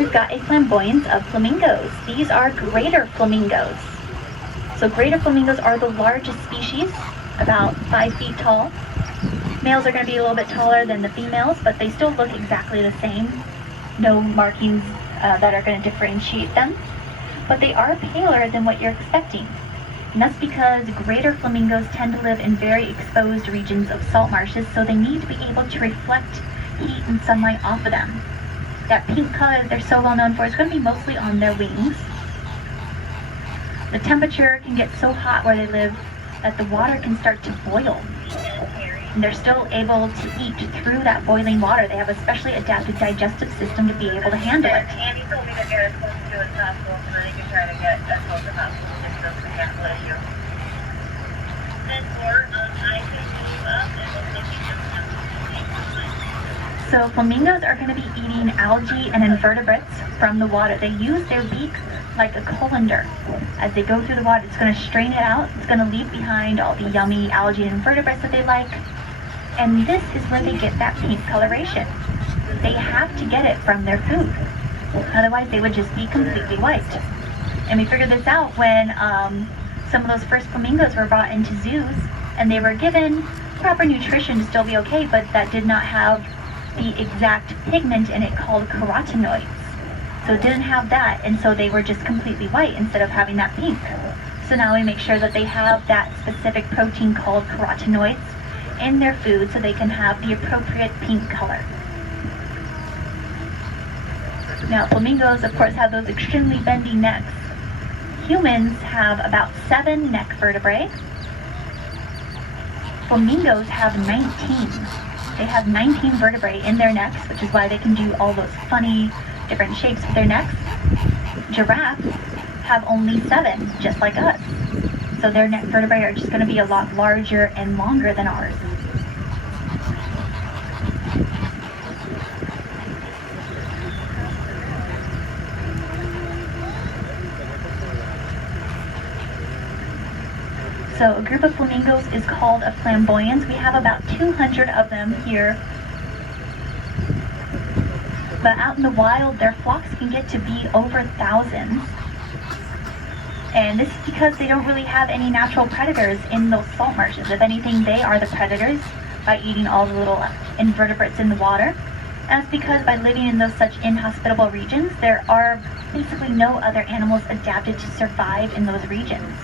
we've got a flamboyance of flamingos. These are greater flamingos. So greater flamingos are the largest species, about 5 feet tall. Males are going to be a little bit taller than the females, but they still look exactly the same. No markings that are going to differentiate them. But they are paler than what you're expecting. And that's because greater flamingos tend to live in very exposed regions of salt marshes, so they need to be able to reflect heat and sunlight off of them. That pink color that they're so well known for is going to be mostly on their wings. The temperature can get so hot where they live that the water can start to boil. And they're still able to eat through that boiling water. They have a specially adapted digestive system to be able to handle it. Andy told me to get as close to it as possible so that he can try to get as close as possible just so we can't let you. And I can move up and we'll take you down. So flamingos are going to be eating algae and invertebrates from the water. They use their beak like a colander. As they go through the water, it's going to strain it out. It's going to leave behind all the yummy algae and invertebrates that they like. And this is where they get that pink coloration. They have to get it from their food. Otherwise, they would just be completely white. And we figured this out when some of those first flamingos were brought into zoos and they were given proper nutrition to still be okay, but that did not have the exact pigment in it called carotenoids. So it didn't have that, and so they were just completely white instead of having that pink. So now we make sure that they have that specific protein called carotenoids in their food so they can have the appropriate pink color. Now flamingos of course have those extremely bendy necks. Humans have about 7 neck vertebrae. Flamingos have 19. They have 19 vertebrae in their necks, which is why they can do all those funny different shapes with their necks. Giraffes have only 7, just like us. So their neck vertebrae are just going to be a lot larger and longer than ours. So a group of flamingos is called a flamboyance. We have about 200 of them here. But out in the wild, their flocks can get to be over thousands. And this is because they don't really have any natural predators in those salt marshes. If anything, they are the predators by eating all the little invertebrates in the water. And that's because by living in those such inhospitable regions, there are basically no other animals adapted to survive in those regions.